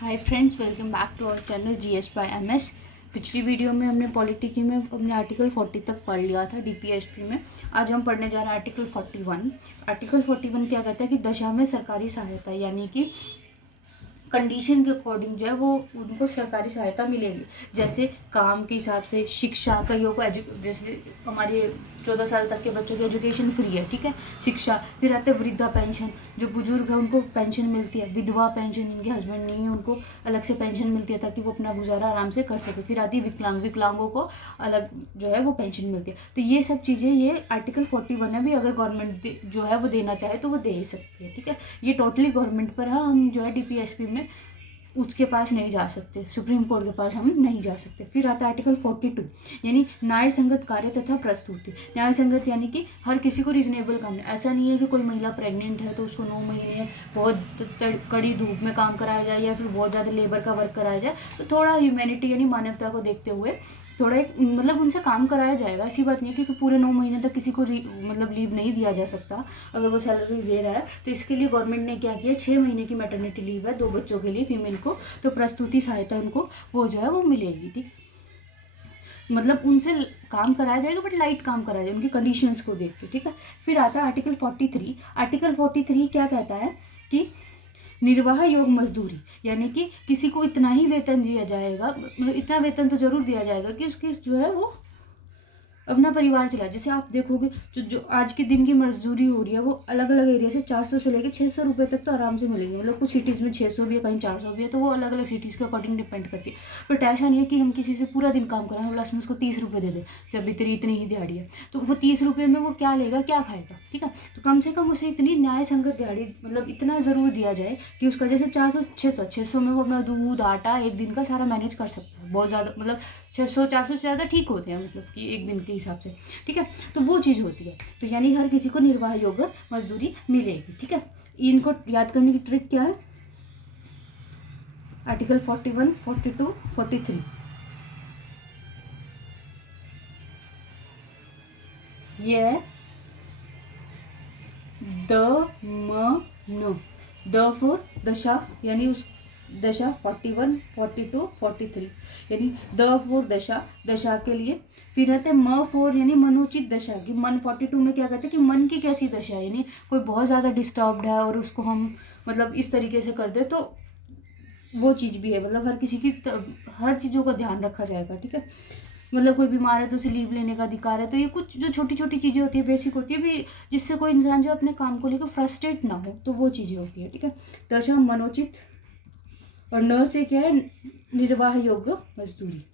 Hi friends, welcome back to our channel GS by MS. पिछली video में हमने पॉलिटिकी में अपने आर्टिकल 40 तक पढ़ लिया था डीपीएसपी में। आज हम पढ़ने जा रहे हैं आर्टिकल 41। आर्टिकल 41 क्या कहता है कि दशा में सरकारी सहायता, यानी कि कंडीशन के अकॉर्डिंग जो है वो उनको सरकारी सहायता मिलेगी। जैसे काम के हिसाब से, शिक्षा, कईयों को जैसे हमारे 14 साल तक के बच्चों की एजुकेशन फ्री है, ठीक है, शिक्षा। फिर आते हैं वृद्धा पेंशन, जो बुजुर्ग है उनको पेंशन मिलती है। विधवा पेंशन, जिनके हस्बैंड नहीं है उनको अलग से पेंशन मिलती है ताकि वो अपना गुजारा आराम से कर सके। फिर आती है विकलांगों को अलग जो है वो पेंशन मिलती है। तो ये सब चीज़ें ये आर्टिकल 41 है भी, अगर गवर्नमेंट जो है वो देना चाहे तो वो दे सकती है, ठीक है। ये टोटली गवर्नमेंट पर है, हम जो है डीपीएसपी में उसके पास नहीं जा सकते, सुप्रीम कोर्ट के पास हम नहीं जा सकते। फिर आता है आर्टिकल 42, यानी न्याय संगत कार्य तथा प्रस्तुति। न्याय संगत यानी कि हर किसी को रीजनेबल काम है। ऐसा नहीं है कि कोई महिला प्रेग्नेंट है तो उसको 9 महीने बहुत कड़ी धूप में काम कराया जाए या फिर बहुत ज़्यादा लेबर का वर्क कराया जाए। तो थोड़ा ह्यूमैनिटी यानी मानवता को देखते हुए थोड़ा एक मतलब उनसे काम कराया जाएगा। ऐसी बात नहीं है क्योंकि पूरे 9 महीने तक किसी को मतलब लीव नहीं दिया जा सकता अगर वो सैलरी दे रहा है। तो इसके लिए गवर्नमेंट ने क्या किया, 6 महीने की मैटरनिटी लीव है 2 बच्चों के लिए फीमेल को, तो प्रस्तुति सहायता उनको वो जो है वो मिलेगी, ठीक। मतलब उनसे काम कराया जाएगा बट लाइट काम कराया जाएगा उनकी कंडीशंस को देख के, ठीक है। फिर आता है आर्टिकल 43। आर्टिकल 43 क्या कहता है कि निर्वाह योग मजदूरी, यानी कि किसी को इतना ही वेतन दिया जाएगा, मतलब इतना वेतन तो जरूर दिया जाएगा कि उसकी जो है वो अपना परिवार चलाए। जैसे आप देखोगे जो आज के दिन की मजदूरी हो रही है वो अलग अलग एरिया से 400 से लेकर 600 रुपये तक तो आराम से मिलेगी। मतलब कुछ सिटीज़ में 600 भी है, कहीं 400 भी है, तो वो अलग अलग सिटीज़ के अकॉर्डिंग डिपेंड करती है। बट ऐसा नहीं है कि हम किसी से पूरा दिन काम कराएं लास्ट में उसको 30 रुपये दे दें, जब इतनी ही दिहाड़ी है तो वो 30 रुपये में वो क्या लेगा, क्या खाएगा, ठीक है। तो कम से कम उसे इतनी न्याय संगत दिहाड़ी, मतलब इतना ज़रूर दिया जाए कि उसका जैसे 400 600 में वो अपना दूध आटा एक दिन का सारा मैनेज कर सकता है। बहुत ज़्यादा मतलब 600 400 से ज़्यादा ठीक होते हैं, मतलब कि एक दिन के हिसाब से, ठीक है। तो वो चीज़ होती है। तो यानी हर किसी को निर्वाह योग्य मजदूरी मिलेगी, ठीक है। इनको याद करने की ट्रिक क्या है, आर्टिकल 41, 42, 43 ये है द फॉर दशा, यानी उस दशा 41, 42, 43 यानी द फॉर दशा, दशा के लिए। फिर रहते हैं म फॉर यानी मनोचित दशा की। मन 42 में क्या कहते हैं कि मन की कैसी दशा है, यानी कोई बहुत ज़्यादा डिस्टर्ब्ड है और उसको हम मतलब इस तरीके से कर दे तो वो चीज़ भी है। मतलब हर किसी की हर चीज़ों का ध्यान रखा जाएगा, ठीक है। मतलब कोई बीमार है तो उसे लीव लेने का अधिकार है। तो ये कुछ जो छोटी छोटी चीज़ें होती है, बेसिक होती है भी, जिससे कोई इंसान जो अपने काम को लेकर फ्रस्ट्रेट ना हो, तो वो चीज़ें होती है, ठीक है। दशा मनोचित और न से क्या है, निर्वाह योग्य मजदूरी।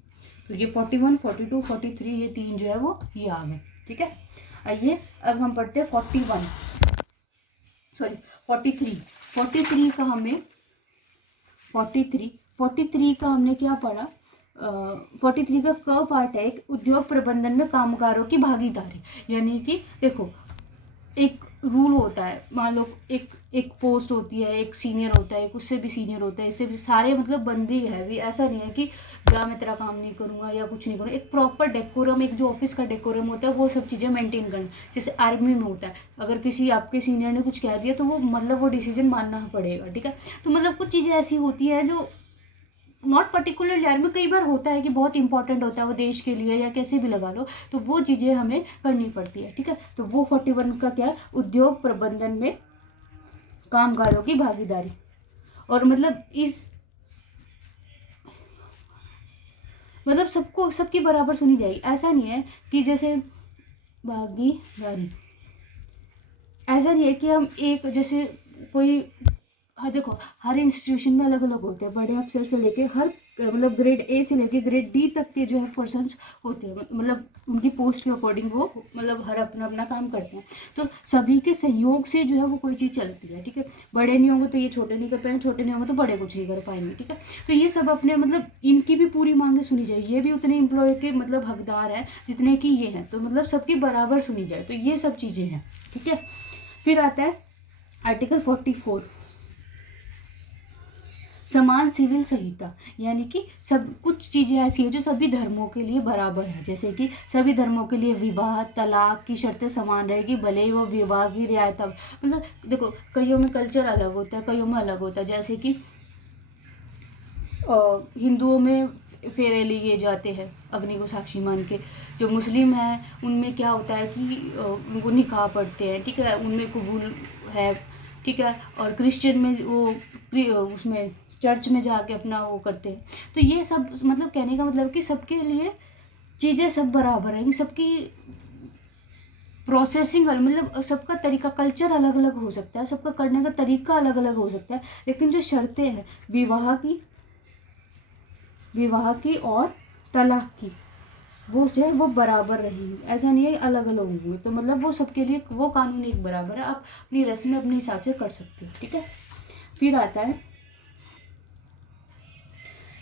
तो ये 41, 42, 43 ये 3 जो है वो ये आ गए, ठीक है। आइए अब हम पढ़ते हैं 43 का हमें 43 का हमने क्या पढ़ा। 43 का क पार्ट है, एक उद्योग प्रबंधन में कामगारों की भागीदारी। यानी कि देखो एक रूल होता है, मान लो एक पोस्ट होती है, एक सीनियर होता है, एक उससे भी सीनियर होता है, इससे भी सारे मतलब बंदी है भी। ऐसा नहीं है कि जा मैं तेरा काम नहीं करूँगा या कुछ नहीं करूँगा। एक प्रॉपर डेकोरम, एक जो ऑफिस का डेकोरम होता है वो सब चीज़ें मेंटेन करना। जैसे आर्मी में होता है, अगर किसी आपके सीनियर ने कुछ कह दिया तो वो मतलब वो डिसीजन मानना पड़ेगा, ठीक है। तो मतलब कुछ चीज़ें ऐसी होती है जो नॉट पर्टिकुलर यार में कई बार होता है कि बहुत इंपॉर्टेंट होता है वो देश के लिए या कैसे भी लगा लो, तो वो चीज़ें हमें करनी पड़ती है, ठीक है। तो वो 41 का क्या है, उद्योग प्रबंधन में कामगारों की भागीदारी। और मतलब मतलब सबको सबकी बराबर सुनी जाएगी। ऐसा नहीं है कि जैसे भागीदारी, ऐसा नहीं है कि हम एक जैसे कोई, हाँ देखो हर इंस्टीट्यूशन में अलग अलग होते हैं। बड़े अफसर से लेके हर मतलब ग्रेड ए से लेके ग्रेड डी तक के जो है पर्सन होते हैं, मतलब उनकी पोस्ट के अकॉर्डिंग वो मतलब हर अपना अपना काम करते हैं। तो सभी के सहयोग से जो है वो कोई चीज़ चलती है, ठीक है। बड़े नहीं होंगे तो ये छोटे नहीं कर पाएंगे, छोटे नहीं होंगे तो बड़े कुछ नहीं कर पाएंगे, ठीक है। तो ये सब अपने मतलब इनकी भी पूरी मांगे सुनी जाए। ये भी उतने एम्प्लॉय के मतलब हकदार हैं जितने कि ये हैं, तो मतलब सबकी बराबर सुनी जाए। तो ये सब चीज़ें हैं, ठीक है। फिर आता है आर्टिकल 44, समान सिविल संहिता। यानी कि सब कुछ चीज़ें ऐसी है जो सभी धर्मों के लिए बराबर है। जैसे कि सभी धर्मों के लिए विवाह तलाक की शर्तें समान रहेगी, भले ही वो विवाह की रियायत। मतलब देखो कईयों में कल्चर अलग होता है, कईयों में अलग होता है। जैसे कि हिंदुओं में फेरे लिए जाते हैं अग्नि को साक्षी मान के। जो मुस्लिम हैं उनमें क्या होता है कि उनको निकाह पढ़ते हैं, ठीक है, उनमें कबूल है, ठीक है। और क्रिश्चियन में वो उसमें चर्च में जाके अपना वो करते हैं। तो ये सब मतलब कहने का मतलब कि सबके लिए चीज़ें सब बराबर हैं, सबकी प्रोसेसिंग मतलब सबका तरीका, कल्चर अलग अलग हो सकता है, सबका करने का तरीका अलग अलग हो सकता है, लेकिन जो शर्तें हैं विवाह की और तलाक की, वो जो है वो बराबर रहेंगी। ऐसा नहीं है अलग अलग होंगे। तो मतलब वो सबके लिए वो कानून एक बराबर है, आप अपनी रस्में अपने हिसाब से कर सकते हो, ठीक है। फिर आता है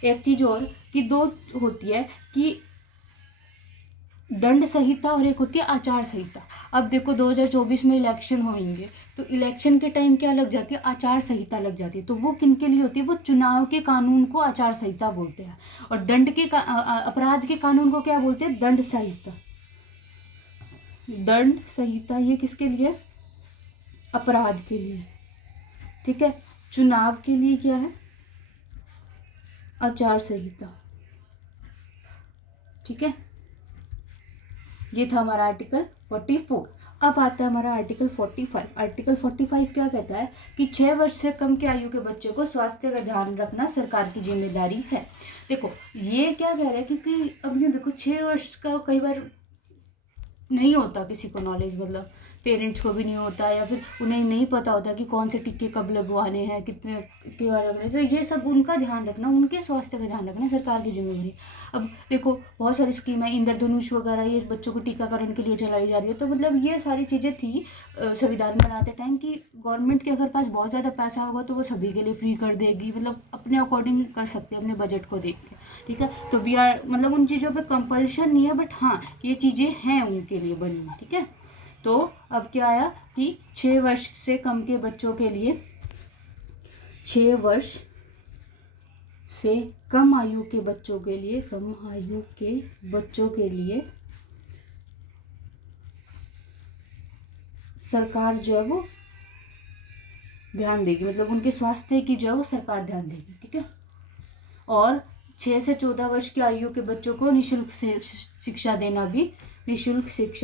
एक चीज़ और कि दो होती है कि दंड संहिता और एक होती है आचार संहिता। अब देखो 2024 में इलेक्शन होंगे, तो इलेक्शन के टाइम क्या लग जाती है, आचार संहिता लग जाती है। तो वो किन के लिए होती है, वो चुनाव के कानून को आचार संहिता बोलते हैं, और दंड के अपराध के कानून को क्या बोलते हैं, दंड संहिता। दंड संहिता ये किसके लिए, अपराध के लिए, ठीक है। चुनाव के लिए क्या है, आचार संहिता, ठीक है। ये था हमारा आर्टिकल 44। अब आता है हमारा आर्टिकल 45। आर्टिकल 45 क्या कहता है कि 6 वर्ष से कम की आयु के बच्चे को स्वास्थ्य का ध्यान रखना सरकार की जिम्मेदारी है। देखो ये क्या कह रहा है, क्योंकि अब ये देखो 6 वर्ष का कई बार नहीं होता किसी को नॉलेज, मतलब पेरेंट्स को भी नहीं होता, या फिर उन्हें नहीं पता होता कि कौन से टीके कब लगवाने हैं, कितने के बार लगवाने। तो ये सब उनका ध्यान रखना, उनके स्वास्थ्य का ध्यान रखना सरकार की जिम्मेदारी। अब देखो बहुत सारी स्कीम है, इंद्रधनुष वगैरह, ये बच्चों को टीकाकरण के लिए चलाई जा रही है। तो मतलब ये सारी चीज़ें थी संविधान बनाते टाइम कि गवर्नमेंट के अगर पास बहुत ज़्यादा पैसा होगा तो वो सभी के लिए फ्री कर देगी, मतलब अपने अकॉर्डिंग कर सकते हैं अपने बजट को देख के, ठीक है। तो वी आर मतलब उन चीज़ों पे कंपल्शन नहीं है, बट हाँ ये चीज़ें हैं उनके लिए बनी हुई, ठीक है। तो अब क्या आया कि 6 वर्ष से कम के बच्चों के लिए, 6 वर्ष से कम आयु के बच्चों के लिए, कम आयु के बच्चों के लिए सरकार जो है वो ध्यान देगी, मतलब उनके स्वास्थ्य की जो है वो सरकार ध्यान देगी, ठीक है। और 6 से 14 वर्ष की आयु के बच्चों को निःशुल्क शिक्षा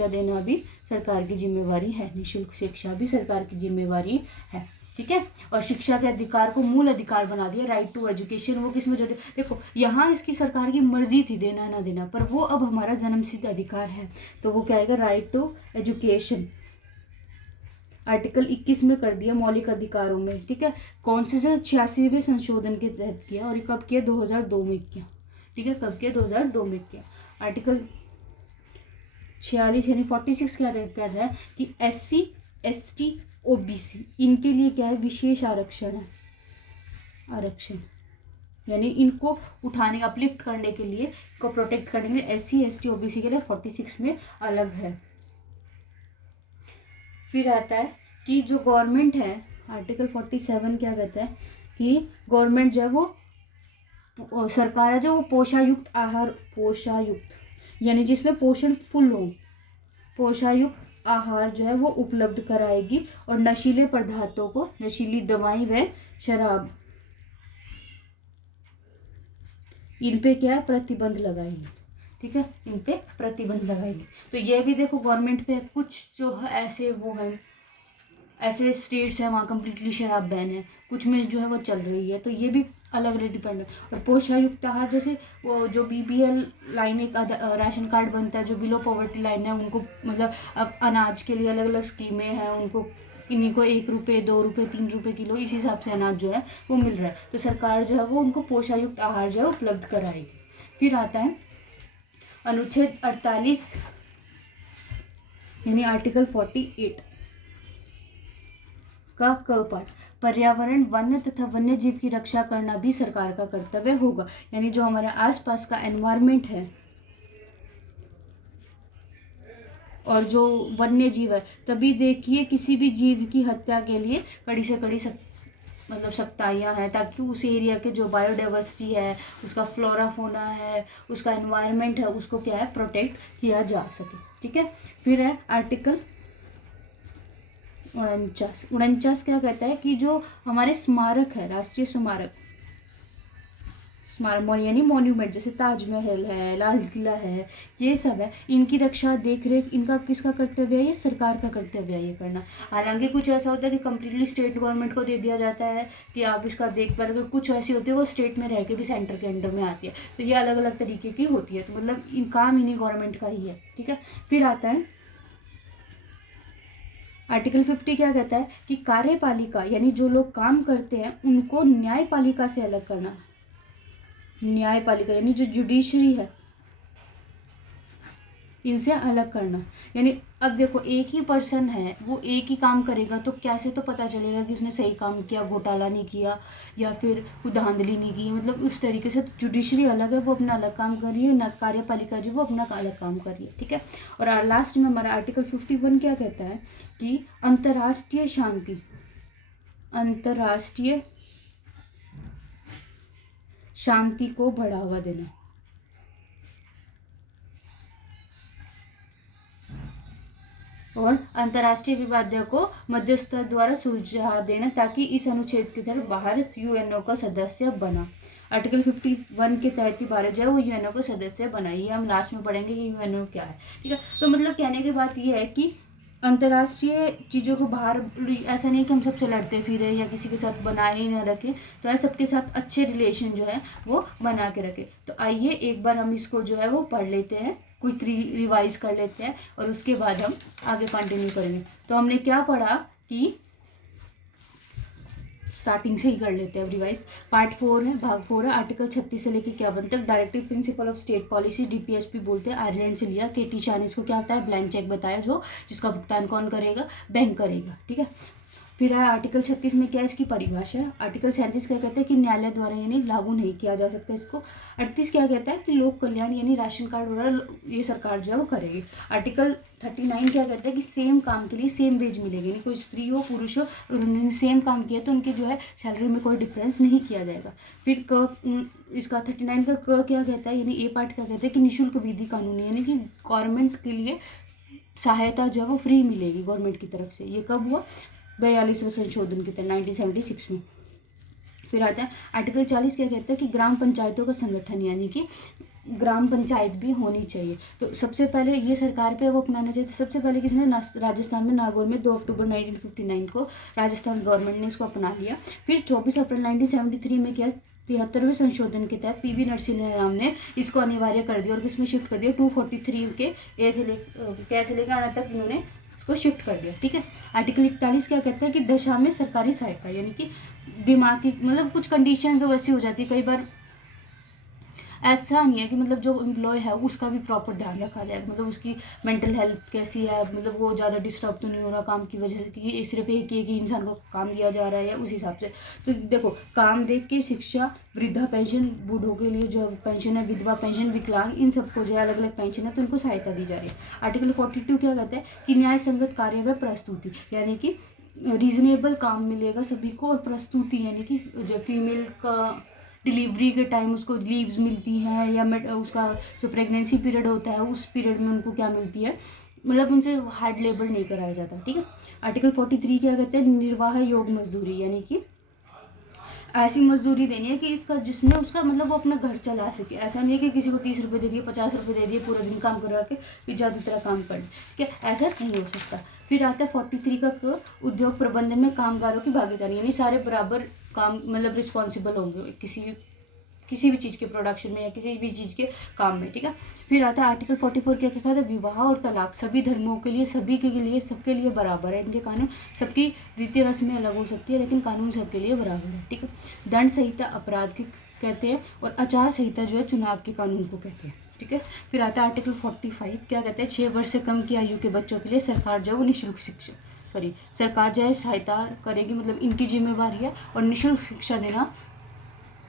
देना भी सरकार की जिम्मेवारी है। निःशुल्क शिक्षा भी सरकार की जिम्मेवारी है, ठीक है। और शिक्षा के अधिकार को मूल अधिकार बना दिया, राइट टू एजुकेशन। वो किसमें जोड़े, देखो यहाँ इसकी सरकार की मर्जी थी देना ना देना, पर वो अब हमारा जन्मसिद्ध अधिकार है, तो वो क्या आएगा, राइट टू एजुकेशन। आर्टिकल 21 में कर दिया मौलिक अधिकारों में, ठीक है। कौन से 86वें संशोधन के तहत किया, और ये कब किया, 2002 में किया, ठीक है। कब किया, 2002 में किया। आर्टिकल 46 यानी 46 क्या कहता है कि SC ST OBC इनके लिए क्या है, विशेष आरक्षण है। आरक्षण यानी इनको उठाने, अपलिफ्ट करने के लिए, को प्रोटेक्ट करने के लिए SC ST OBC के लिए 46 में अलग है। फिर आता है कि जो गवर्नमेंट है, आर्टिकल 47 क्या कहता है कि गवर्नमेंट जो है वो सरकार है जो वो पोषायुक्त आहार, पोषायुक्त यानी जिसमें पोषण फुल हो, पोषायुक्त आहार जो है वो उपलब्ध कराएगी, और नशीले पदार्थों को, नशीली दवाई व शराब, इन पे क्या है, प्रतिबंध लगाएंगे, ठीक है। इन पे प्रतिबंध लगाएंगे। तो ये भी देखो गवर्नमेंट पे कुछ जो है ऐसे वो है, ऐसे स्टेट्स हैं वहाँ कम्प्लीटली शराब बैन है, कुछ में जो है वो चल रही है, तो ये भी अलग अलग डिपेंड है। और पोषायुक्त आहार जैसे वो जो BPL लाइन, एक राशन कार्ड बनता है जो बिलो पॉवर्टी लाइन है, उनको मतलब अब अनाज के लिए अलग अलग स्कीमें हैं, उनको किन्हीं को 1 रुपये 2 रुपये 3 रुपये किलो इस हिसाब से अनाज जो है वो मिल रहा है। तो सरकार जो है वो उनको पोषायुक्त आहार जो है उपलब्ध कराएगी। फिर आता है अनुच्छेद 48 यानी आर्टिकल 48 का क पार्ट, पर्यावरण, वन्य तथा वन्य जीव की रक्षा करना भी सरकार का कर्तव्य होगा। यानी जो हमारे आसपास का एनवायरनमेंट है और जो वन्य जीव है, तभी देखिए किसी भी जीव की हत्या के लिए कड़ी से कड़ी मतलब सख्ताइयाँ हैं, ताकि उस एरिया के जो बायोडाइवर्सिटी है, उसका फ्लोरा फोना है, उसका एनवायरनमेंट है, उसको क्या है, प्रोटेक्ट किया जा सके, ठीक है। फिर है आर्टिकल 49 क्या कहता है कि जो हमारे स्मारक है, राष्ट्रीय स्मारक, स्मारक यानी मॉन्यूमेंट, जैसे ताजमहल है, लाल किला है, ये सब है, इनकी रक्षा देख रेख इनका किसका कर्तव्य है? ये सरकार का कर्तव्य है ये करना। हालांकि कुछ ऐसा होता है कि कम्प्लीटली स्टेट गवर्नमेंट को दे दिया जाता है कि आप इसका देखभाल करो, कुछ ऐसी होती है वो स्टेट में रह के भी सेंटर के अंडर में आती है, तो ये अलग अलग तरीके की होती है। तो मतलब इन काम इन्हीं गवर्नमेंट का ही है, ठीक है। फिर आता है आर्टिकल 50 क्या कहता है कि कार्यपालिका यानी जो लोग काम करते हैं उनको न्यायपालिका से अलग करना। न्यायपालिका यानी जो जुडिशरी है इनसे अलग करना। यानी अब देखो एक ही पर्सन है, वो एक ही काम करेगा, तो कैसे तो पता चलेगा कि उसने सही काम किया, घोटाला नहीं किया या फिर कोई धांधली नहीं की, मतलब उस तरीके से। जुडिशरी अलग है, वो अपना अलग काम कर रही है, ना कार्यपालिका जो वो अपना अलग काम कर रही है, ठीक है। और लास्ट में हमारा आर्टिकल 51 क्या कहता है कि अंतर्राष्ट्रीय शांति को बढ़ावा देना। और अंतर्राष्ट्रीय विवादों को मध्यस्थ द्वारा सुलझा देना, ताकि इस अनुच्छेद के तहत भारत यूएनओ का सदस्य बना। आर्टिकल 51 के तहत ही भारत जो है वो यूएनओ का सदस्य बना। ये हम लास्ट में पढ़ेंगे कि यूएनओ क्या है, ठीक है। तो मतलब कहने की बात ये है कि अंतर्राष्ट्रीय चीज़ों को बाहर, ऐसा नहीं कि हम सबसे लड़ते फिरे या किसी के साथ बनाए ही ना रखें, तो है सबके साथ अच्छे रिलेशन जो है वो बना के रखें। तो आइए एक बार हम इसको जो है वो पढ़ लेते हैं, क्विक रिवाइज कर लेते हैं और उसके बाद हम आगे कंटिन्यू करेंगे। तो हमने क्या पढ़ा कि स्टार्टिंग से ही कर लेते हैं रिवाइज। पार्ट 4 है, भाग 4 है, आर्टिकल 36 से लेकर 51 तक। Directive principle of state policy DPSP बोलते हैं, आयरलैंड से लिया। केटी चाइनीज को क्या होता है? ब्लैंक चेक बताया, जो जिसका भुगतान कौन करेगा? बैंक करेगा, ठीक है। फिर है आर्टिकल 36 में क्या है इसकी परिभाषा है। आर्टिकल 37 क्या कहता है कि न्यायालय द्वारा यानी लागू नहीं किया जा सकता इसको। 38 क्या कहता है कि लोक कल्याण यानी राशन कार्ड वगैरह ये सरकार जो है वो करेगी। आर्टिकल 39 क्या कहता है कि सेम काम के लिए सेम वेज मिलेगी, यानी कोई स्त्री हो पुरुष हो, अगर उन्होंने सेम काम किया तो उनके जो है सैलरी में कोई डिफरेंस नहीं किया जाएगा। फिर इसका 39 का क्या कहता है, यानी ए पार्ट क्या कहता है कि निःशुल्क विधि कानूनी, यानी कि गवर्नमेंट के लिए सहायता जो है वो फ्री मिलेगी गवर्नमेंट की तरफ से। ये कब हुआ? 42वें संशोधन के तहत 1976 में। फिर आता है आर्टिकल 40 क्या कहता है कि ग्राम पंचायतों का संगठन, यानी कि ग्राम पंचायत भी होनी चाहिए। तो सबसे पहले ये सरकार पे वो अपनाना चाहिए। सबसे पहले किसने? राजस्थान में नागौर में 2 अक्टूबर 1959 को राजस्थान गवर्नमेंट ने इसको अपना लिया। फिर 24 अप्रैल 1973 में किया 73वें संशोधन के तहत पीवी नरसिम्हा राव ने इसको अनिवार्य कर दिया और किसमें शिफ्ट कर दिया? 243 के ए से लेकर आना तक इन्होंने इसको शिफ्ट कर दिया, ठीक है। आर्टिकल 41 क्या कहता है कि दशा में सरकारी सहायता, यानी कि दिमागी मतलब कुछ कंडीशंस वैसी हो जाती है कई बार, ऐसा नहीं है कि मतलब जो एम्प्लॉय है उसका भी प्रॉपर ध्यान रखा जाए, मतलब उसकी मेंटल हेल्थ कैसी है, मतलब वो ज़्यादा डिस्टर्ब तो नहीं हो रहा काम की वजह से कि सिर्फ एक ही इंसान को काम दिया जा रहा है, या उस हिसाब से। तो देखो काम देख के शिक्षा, वृद्धा पेंशन, बूढ़ों के लिए जो पेंशन है, विधवा पेंशन, विकलांग, इन सबको जो है अलग अलग पेंशन है तो उनको सहायता दी जा रही है। आर्टिकल 42 क्या कहता है कि न्याय संगत कार्य व प्रस्तुति, यानी कि रीजनेबल काम मिलेगा सभी को, और प्रस्तुति यानी कि जो फीमेल का डिलीवरी के टाइम उसको लीव्स मिलती हैं, या उसका जो प्रेगनेंसी पीरियड होता है उस पीरियड में उनको क्या मिलती है, मतलब उनसे हार्ड लेबर नहीं कराया जाता, ठीक है। आर्टिकल 43 क्या कहते हैं? निर्वाह योग मजदूरी, यानी कि ऐसी मजदूरी देनी है कि इसका जिसमें उसका मतलब वो अपना घर चला सके। ऐसा नहीं है कि किसी को 30 रुपये दे दिए, 50 रुपये दे दिए, पूरा दिन काम करा के फिर ज़्यादा तरह काम कर, ठीक है, ऐसा नहीं हो सकता। फिर आता है 43 का उद्योग प्रबंधन में कामगारों की भागीदारी, यानी सारे बराबर काम मतलब रिस्पॉन्सिबल होंगे किसी भी चीज़ के प्रोडक्शन में या किसी भी चीज़ के काम में, ठीक है। फिर आता है आर्टिकल 44 क्या कहता है? विवाह और तलाक सभी धर्मों के लिए, सभी के लिए, सबके लिए बराबर है इनके कानून। सबकी रीति रस्में अलग हो सकती है लेकिन कानून सबके लिए बराबर है, ठीक है। दंड संहिता अपराध की कहते हैं, और आचार संहिता जो है चुनाव के कानून को कहते हैं, ठीक है। फिर आता है आर्टिकल 45 क्या कहते हैं? 6 वर्ष से कम की आयु के बच्चों के लिए सरकार जो है वो निःशुल्क शिक्षा, सरकार जो है सहायता करेगी, मतलब इनकी जिम्मेवारी है। और निःशुल्क शिक्षा देना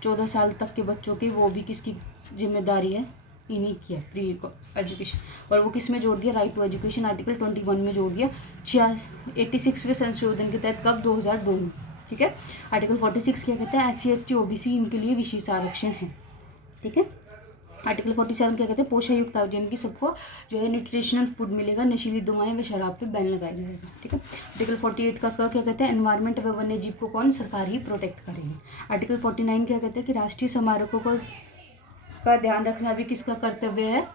14 साल तक के बच्चों की, वो भी किसकी जिम्मेदारी है? इन्हीं की है, फ्री एजुकेशन। और वो किस में जोड़ दिया? राइट टू एजुकेशन आर्टिकल 21 में जोड़ दिया 86वें संशोधन के तहत, कब? 2002 में, ठीक है। आर्टिकल 46 क्या कहता है? SC ST OBC इनके लिए विशेष आरक्षण है, ठीक है। आर्टिकल 47 क्या कहते हैं, पोषण युक्त आहार, यानी कि सबको जो है न्यूट्रिशनल फूड मिलेगा, नशीली दवाएं व शराब पे बैन लगाया जाएगा। ठीक है। आर्टिकल 48 का क्या कहते हैं, एनवायरमेंट व वन्य जीव को कौन, सरकार ही प्रोटेक्ट करेगी। आर्टिकल 49 क्या कहते हैं कि राष्ट्रीय स्मारकों का ध्यान रखना भी किसका कर्तव्य है,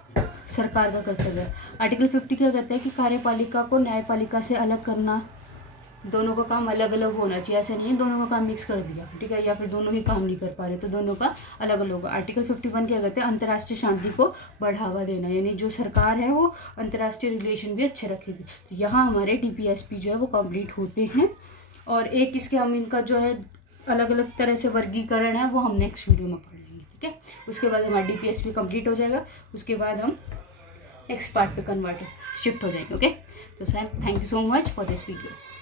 सरकार का कर्तव्य है। आर्टिकल 50 क्या कहते हैं कि कार्यपालिका को न्यायपालिका से अलग करना, दोनों का काम अलग अलग होना चाहिए, ऐसा नहीं है दोनों का काम मिक्स कर दिया, ठीक है, या फिर दोनों ही काम नहीं कर पा रहे तो दोनों का अलग अलग होगा। आर्टिकल 51 क्या कहते हैं, अंतर्राष्ट्रीय शांति को बढ़ावा देना, यानी जो सरकार है वो अंतर्राष्ट्रीय रिलेशन भी अच्छे रखेगी। तो यहाँ हमारे DPSP जो है वो कंप्लीट होते हैं, और एक इसके हम इनका जो है अलग अलग तरह से वर्गीकरण है वो हम नेक्स्ट वीडियो में पढ़ लेंगे। ठीक है, उसके बाद हमारा DPSP कंप्लीट हो जाएगा, उसके बाद हम नेक्स्ट पार्ट पे शिफ्ट हो जाएंगे। ओके, तो sir thank you so much for this video.